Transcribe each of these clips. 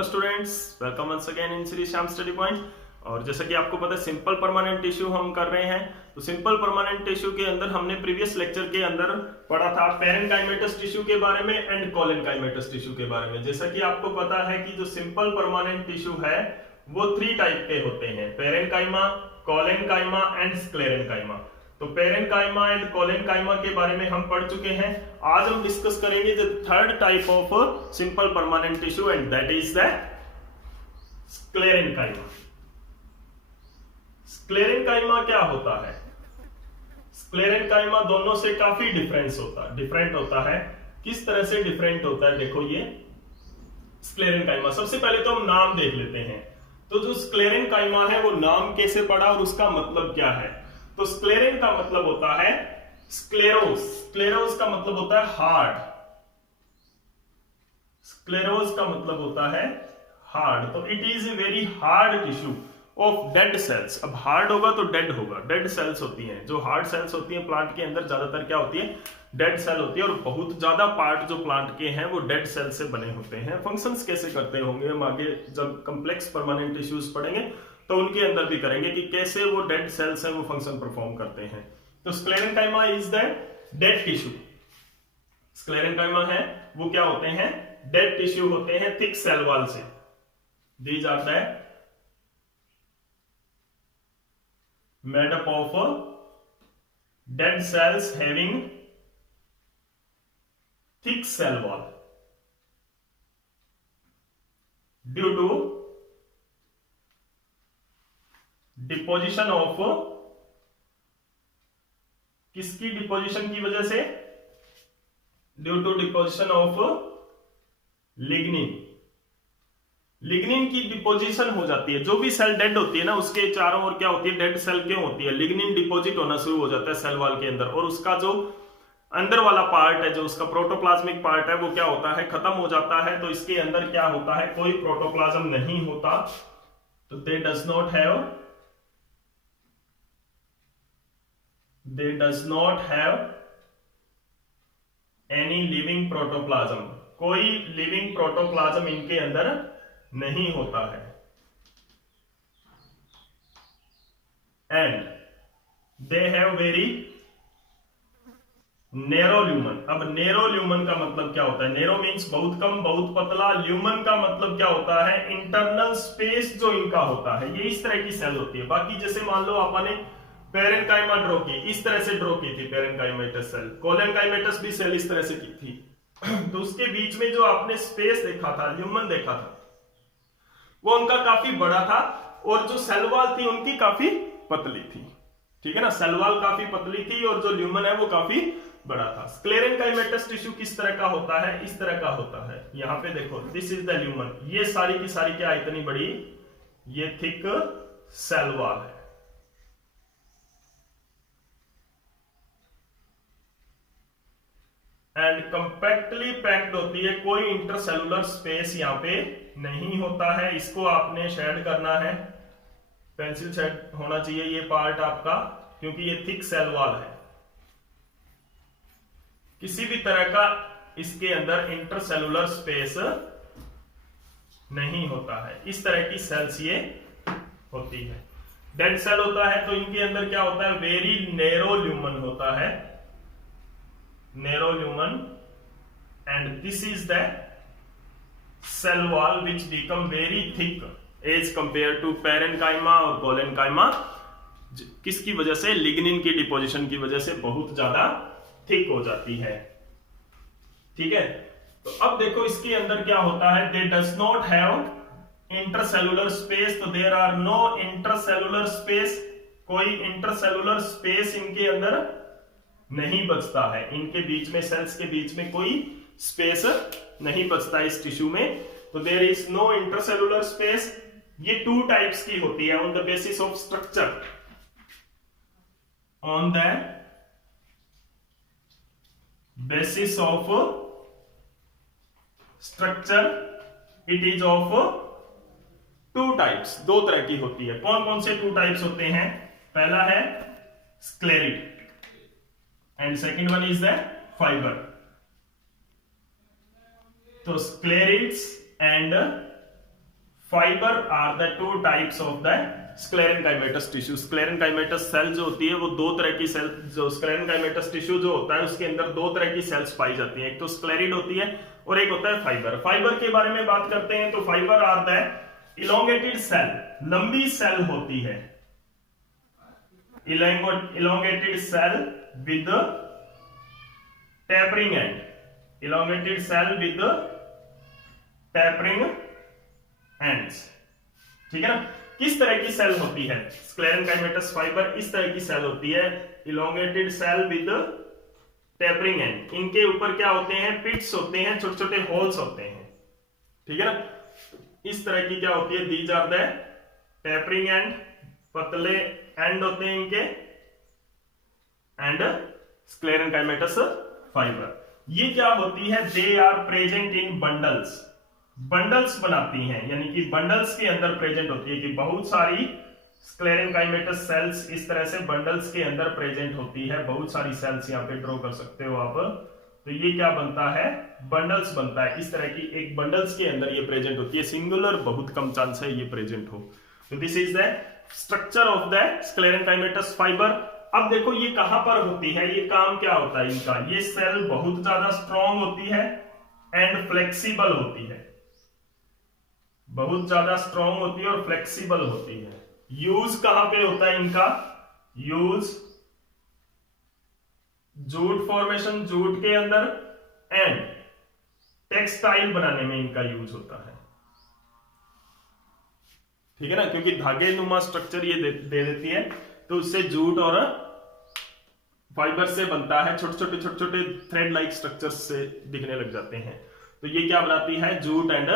Hello students, welcome once again in Shri Shyam study point. और जैसा कि आपको पता है सिंपल परमानेंट टिश्यू हम कर रहे हैं। तो सिंपल परमानेंट टिश्यू के अंदर हमने प्रीवियस लेक्चर के अंदर पढ़ा था पेरेन्काइमेटस टिश्यू के बारे में एंड कोलेनकाइमेटस टिश्यू के बारे में। जैसा कि आपको पता है कि जो सिंपल परमानेंट टिश्यू है वो 3 टाइप के होते हैं, पेरेन्काइमा, कोलेनकाइमा एंड स्क्लेरेन्काइमा। तो पेरेन्काइमा एंड कोलेनकाइमा के बारे में हम पढ़ चुके हैं। आज हम डिस्कस करेंगे the third type of simple permanent tissue and that is the sclerenchyma. Sclerenchyma क्या होता है? स्क्लेरेन्काइमा दोनों से काफी डिफरेंट होता है। किस तरह से डिफरेंट होता है? देखो ये स्क्लेरेन्काइमा, सबसे पहले तो हम नाम देख लेते हैं। तो जो स्क्लेरेन्काइमा है वो नाम कैसे पड़ा और उसका मतलब क्या है? तो स्क्लेरेन का मतलब होता है स्क्लेरोस, स्क्लेरोस का मतलब होता है हार्ड, स्क्लेरोस का मतलब होता है हार्ड। तो it is a very hard tissue of dead sales. अब हार्ड होगा तो डेड होगा, डेड सेल्स होती हैं। जो हार्ड सेल्स होती हैं प्लांट के अंदर ज्यादातर क्या होती है? डेड सेल होती है। और बहुत ज्यादा पार्ट जो प्लांट के हैं वो डेड सेल से बने होते हैं। फंक्शंस कैसे करते होंगे हम आगे जब कॉम्प्लेक्स परमानेंट टिश्यूज पढ़ेंगे तो उनके अंदर भी करेंगे कि कैसे वो डेड सेल्स हैं वो फंक्शन परफॉर्म करते हैं। तो sclerenchyma is the dead tissue. Sclerenchyma है वो क्या होते हैं? डेड टिश्यू होते हैं, थिक सेल वॉल से। दी जाता है made up of dead cells having thick cell wall due to deposition of, किसकी डिपोजिशन की वजह से? Due to deposition of lignin. Lignin की डिपोजिशन हो जाती है। जो भी सेल डेड होती है ना उसके चारों ओर क्या होती है? डेड सेल क्यों होती है? लिग्निन डिपोजिट होना शुरू हो जाता है सेल वॉल के अंदर। और उसका जो अंदर वाला पार्ट है, जो उसका प्रोटोप्लाज्मिक पार्ट है, वो क्या होता है? खत्म हो जाता है। तो इसके अंदर क्या होता है? कोई प्रोटोप्लाज्म नहीं होता। तो दे does not have any living protoplasm. कोई लिविंग प्रोटोप्लाज्म इनके अंदर नहीं होता है। And they have very narrow lumen. अब नेरो ल्यूमन का मतलब क्या होता है? नेरो मीन्स बहुत कम, बहुत पतला। ल्यूमन का मतलब क्या होता है? इंटरनल स्पेस जो इनका होता है। ये इस तरह की सेल होती है। बाकी जैसे मान लो आपने पेरेन्काइमा ड्रॉ की, इस तरह से ड्रॉ की थी पेरेन्काइमेटस सेल, कोलेनकाइमेटस भी सेल इस तरह से की थी। तो उसके बीच में जो आपने स्पेस देखा था, ल्यूमन देखा था, वो उनका काफी बड़ा था। और जो सेल वॉल थी उनकी काफी पतली थी। ठीक है ना, सेल वॉल काफी पतली थी और जो ल्यूमन है वो काफी बड़ा था। स्क्लेरेन्काइमेटस टिश्यू किस तरह का होता है? इस तरह का होता है। यहां पे देखो, दिस इज द ल्यूमन। ये सारी की सारी क्या इतनी बड़ी? ये थिक सेल वॉल है। एंड कंपैक्टली पैक्ड होती है। कोई इंटरसेलुलर स्पेस यहां पे नहीं होता है। इसको आपने शेड करना है, पेंसिल शेड होना चाहिए ये पार्ट आपका, क्योंकि ये थिक सेल वॉल है। किसी भी तरह का इसके अंदर इंटरसेलुलर स्पेस नहीं होता है। इस तरह की सेल्स ये होती है। डेड सेल होता है तो इनके अंदर क्या होता है? वेरी नैरो ल्यूमन होता है, narrow lumen. And this is the cell wall which become very thick as compare to parenchyma और कोलेनकाइमा। किसकी वजह से? लिग्निन की डिपोजिशन की वजह से बहुत ज्यादा थिक हो जाती है। ठीक है, तो अब देखो इसके अंदर क्या होता है? They does not have intercellular space. तो there are no intercellular space. कोई इंटरसेलुलर स्पेस इनके अंदर नहीं बचता है। इनके बीच में, सेल्स के बीच में कोई स्पेस नहीं बचता इस टिश्यू में। तो there is no intercellular space. ये 2 टाइप्स की होती है on the basis of structure. On the basis of structure it is of 2 types. 2 तरह की होती है। कौन कौन से 2 टाइप्स होते हैं? पहला है sclereid and second one is the fibre. तो sclereids and fibre are the two types of the sclerenchymatous tissue. Sclerenchymatous cell जो होती है वो दो तरह की सेल, जो स्क्लेरेनकाइमेटस टिश्यू जो होता है उसके अंदर दो तरह की सेल्स पाई जाती हैं, एक तो स्क्लेरिड होती है और एक होता है फाइबर। फाइबर के बारे में बात करते हैं तो fibre are the elongated cell, लंबी सेल होती है, elongated cell with the tapering end, elongated cell with the tapering ends। ठीक है ना। किस तरह की सेल होती है स्क्लेरेनकाइमेटस फाइबर? इस तरह की सेल होती है, elongated cell with the tapering end। इनके ऊपर क्या होते हैं? पिट्स होते हैं, छोटे छोटे होल्स होते हैं। ठीक है ना। इस तरह की क्या होती है? These are the tapering end, पतले एंड होते हैं इनके, एंड स्क्लेरेनकाइमेटस फाइबर। ये क्या होती है? They are present in bundles, bundles बनाती हैं, यानी कि बंडल्स के अंदर प्रेजेंट होती है कि बहुत सारी स्क्लेरेनकाइमेटस सेल्स इस तरह से बंडल्स के अंदर प्रेजेंट होती है। बहुत सारी सेल्स यहाँ पे ड्रॉ कर सकते हो आप। तो ये क्या बनता है? बंडल्स बनता है। इस तरह की एक बंडल्स के अंदर ये प्रेजेंट होती है। सिंगुलर बहुत कम चांस है ये प्रेजेंट हो। तो this is the structure of the sclerenchymatous fibre. अब देखो ये कहां पर होती है, ये काम क्या होता है इनका? ये सेल बहुत ज्यादा स्ट्रॉन्ग होती है एंड फ्लेक्सिबल होती है, बहुत ज्यादा स्ट्रॉन्ग होती है और फ्लेक्सिबल होती है। यूज कहां पे होता है इनका? यूज जूट फॉर्मेशन, जूट के अंदर, एंड टेक्सटाइल बनाने में इनका यूज होता है। ठीक है ना, क्योंकि धागे नुमा स्ट्रक्चर ये दे देती है, तो उससे जूट और फाइबर से बनता है, छोटे छोटे थ्रेड लाइक स्ट्रक्चर्स से दिखने लग जाते हैं। तो ये क्या बनाती है? जूट एंड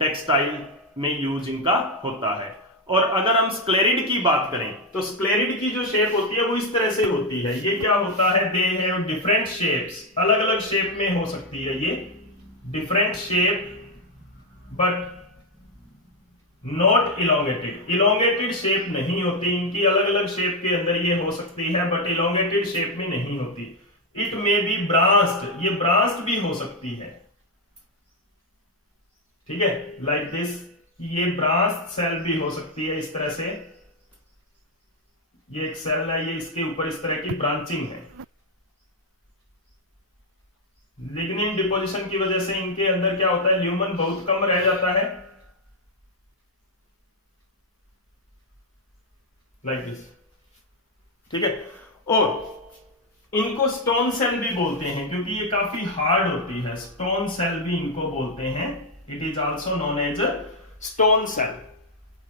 टेक्सटाइल में यूज इनका होता है। और अगर हम स्क्लेरिड की बात करें तो स्क्लेरिड की जो शेप होती है वो इस तरह से होती है। ये क्या होता है? दे हैव डिफरेंट शेप्स, अलग अलग शेप में हो सकती है ये, different shape but not elongated. Elongated shape नहीं होती इनकी, अलग अलग शेप के अंदर ये हो सकती है बट इलोंगेटेड शेप में नहीं होती। इट मे बी ब्रांच्ड, ये ब्रांच्ड भी हो सकती है। ठीक है, लाइक दिस, ये ब्रांच सेल भी हो सकती है इस तरह से। ये एक सेल है, ये इसके ऊपर इस तरह की ब्रांचिंग है। लिग्निन डिपोजिशन की वजह से इनके अंदर क्या होता है? ल्यूमन बहुत कम रह जाता है, लाइक दिस। ठीक है, और इनको स्टोन सेल भी बोलते हैं क्योंकि ये काफी हार्ड होती है। स्टोन सेल भी इनको बोलते हैं, it is also known as stone cell.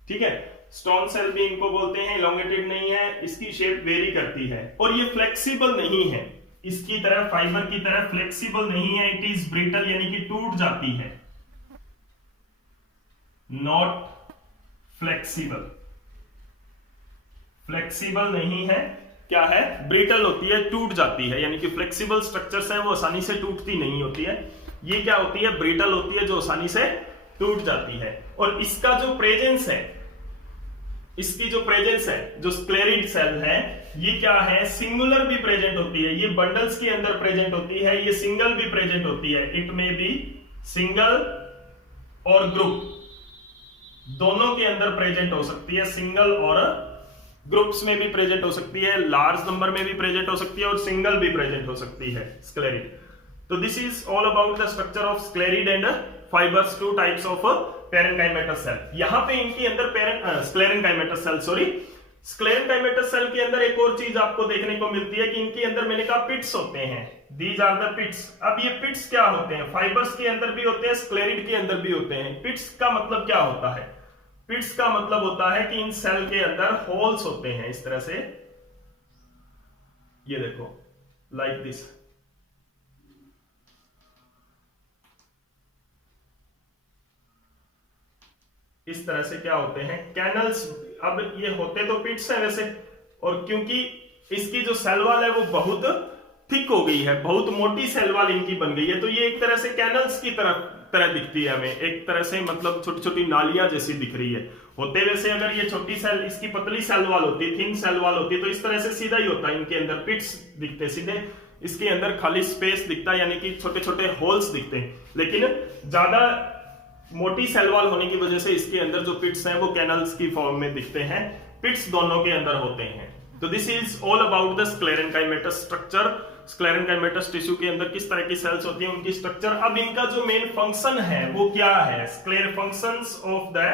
ठीक है, स्टोन सेल भी इनको बोलते हैं। इलोंगेटेड नहीं है, इसकी शेप वेरी करती है और ये फ्लेक्सिबल नहीं है, इसकी तरह फाइबर की तरह फ्लेक्सिबल नहीं है। इट इज ब्रिटल, यानी कि टूट जाती है, नॉट फ्लेक्सिबल। फ्लेक्सिबल नहीं है, क्या है? ब्रिटल होती है, टूट जाती है, यानी कि फ्लेक्सिबल स्ट्रक्चर्स है वो आसानी से टूटती नहीं होती है। ये क्या होती है? ब्रिटल होती है, जो आसानी से टूट जाती है। और इसका जो प्रेजेंस है, इसकी जो प्रेजेंस है, जो स्क्लेरिड सेल है, ये क्या है? सिंगुलर भी प्रेजेंट होती है, ये बंडल्स के अंदर प्रेजेंट होती है, ये सिंगल भी प्रेजेंट होती है। इट मे बी सिंगल और ग्रुप, दोनों के अंदर प्रेजेंट हो सकती है। सिंगल और ग्रुप्स में भी प्रेजेंट हो सकती है, लार्ज नंबर में भी प्रेजेंट हो सकती है और सिंगल भी प्रेजेंट हो सकती है स्क्लेरिड। तो this is all about the structure of sclereid and fibres, two types of parenchymatous cell. यहां पे इनके अंदर sclerenchymatous cell, sorry, sclerenchymatous cell के अंदर एक और चीज आपको देखने को मिलती है कि इनके अंदर मैंने कहा पिट्स होते हैं। These are the pits. अब ये पिट्स क्या होते हैं? फाइबर्स के अंदर भी होते हैं, स्क्लेरिड के अंदर भी होते हैं। पिट्स का मतलब क्या होता है? पिट्स का मतलब होता है कि इन सेल के अंदर होल्स होते हैं इस तरह से, ये देखो, लाइक दिस। इस तरह से क्या होते हैं? कैनल्स। अब ये होते तो पिट्स है वैसे, और क्योंकि इसकी जो सेल वॉल है वो बहुत थिक हो गई है, बहुत मोटी सेल वॉल इनकी बन गई है, तो ये एक तरह से कैनल्स की तरह दिखती है हमें, एक तरह से, मतलब छोटी छोटी नालियां जैसी दिख रही है। होते वैसे अगर ये छोटी सेल, इसकी पतली सेल वॉल होती, थिन सेल वॉल होती, तो इस तरह से सीधा ही होता है। इनके अंदर पिट्स दिखते सीधे, इसके अंदर खाली स्पेस दिखता है, यानी कि छोटे छोटे होल्स दिखते हैं। लेकिन ज्यादा मोटी सेल वॉल होने की वजह से इसके अंदर जो पिट्स हैं वो कैनल्स की फॉर्म में दिखते हैं, पिट्स दोनों के अंदर होते हैं। तो this is all about the sclerenchymatous structure. Sclerenchymatous tissue के अंदर किस तरह की सेल्स होती हैं, उनकी स्ट्रक्चर। अब इनका जो मेन फंक्शन है वो क्या है, फंक्शंस ऑफ द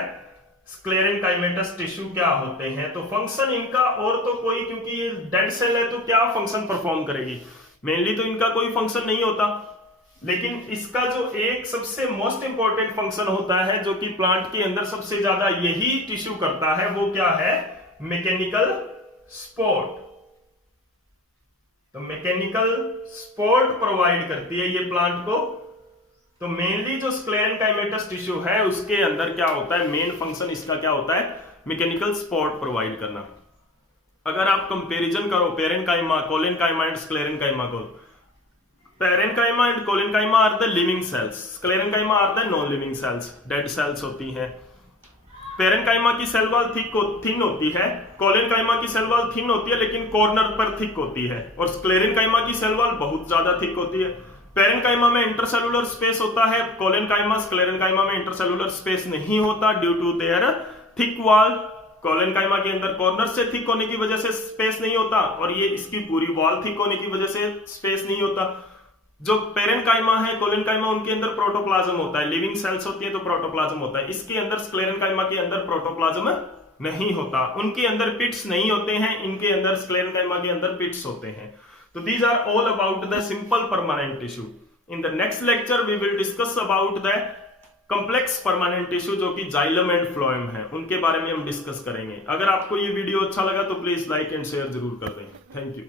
स्क्लेरेंकाइमेटस टिश्यू क्या होते हैं। तो फंक्शन इनका और तो कोई, क्योंकि ये डेड सेल है तो क्या फंक्शन परफॉर्म करेगी, मेनली तो इनका कोई फंक्शन नहीं होता, लेकिन इसका जो एक सबसे मोस्ट इंपॉर्टेंट फंक्शन होता है जो कि प्लांट के अंदर सबसे ज्यादा यही टिश्यू करता है, वो क्या है, मैकेनिकल सपोर्ट। तो मैकेनिकल सपोर्ट प्रोवाइड करती है ये प्लांट को। तो मेनली जो स्क्लेरेंकाइमेटस टिश्यू है उसके अंदर क्या होता है, मेन फंक्शन इसका क्या होता है, मैकेनिकल सपोर्ट प्रोवाइड करना। अगर आप कंपैरिजन करो पेरेन्काइमा, कोलेनकाइमा एंड स्क्लेरेंकाइमा को, parenchyma and collenchyma are the living cells, sclerenchyma are the non living cells, dead cells होती हैं। पेरेन्काइमा की सेल वॉल थिन होती है, कोलेनकाइमा की सेल वॉल थिन होती है लेकिन कॉर्नर पर थिक होती है, और स्क्लेरेंकाइमा की सेल वॉल बहुत ज्यादा थिक होती है। पेरेन्काइमा में इंटरसेलुलर स्पेस होता है, कोलेनकाइमा स्क्लेरेंकाइमा में इंटरसेलुलर स्पेस नहीं होता due to their thick wall. Collenchyma के अंदर कॉर्नर से थिक होने की वजह से स्पेस नहीं होता, और ये इसकी पूरी वॉल थिक होने की वजह से स्पेस नहीं होता। जो पेरेन्काइमा है, कोलेनकाइमा, उनके अंदर प्रोटोप्लाज्म होता है, लिविंग सेल्स होती है तो प्रोटोप्लाज्म होता है। इसके अंदर स्क्लेरेंकाइमा के अंदर प्रोटोप्लाज्म नहीं होता, उनके अंदर पिट्स नहीं होते हैं, इनके अंदर स्क्लेरेंकाइमा के अंदर पिट्स होते हैं। तो these are all about the simple permanent tissue. In the next lecture we will discuss about the complex permanent tissue जो कि जाइलम एंड फ्लोएम है, उनके बारे में हम डिस्कस करेंगे। अगर आपको ये वीडियो अच्छा लगा तो प्लीज लाइक एंड शेयर जरूर कर दें। Thank you.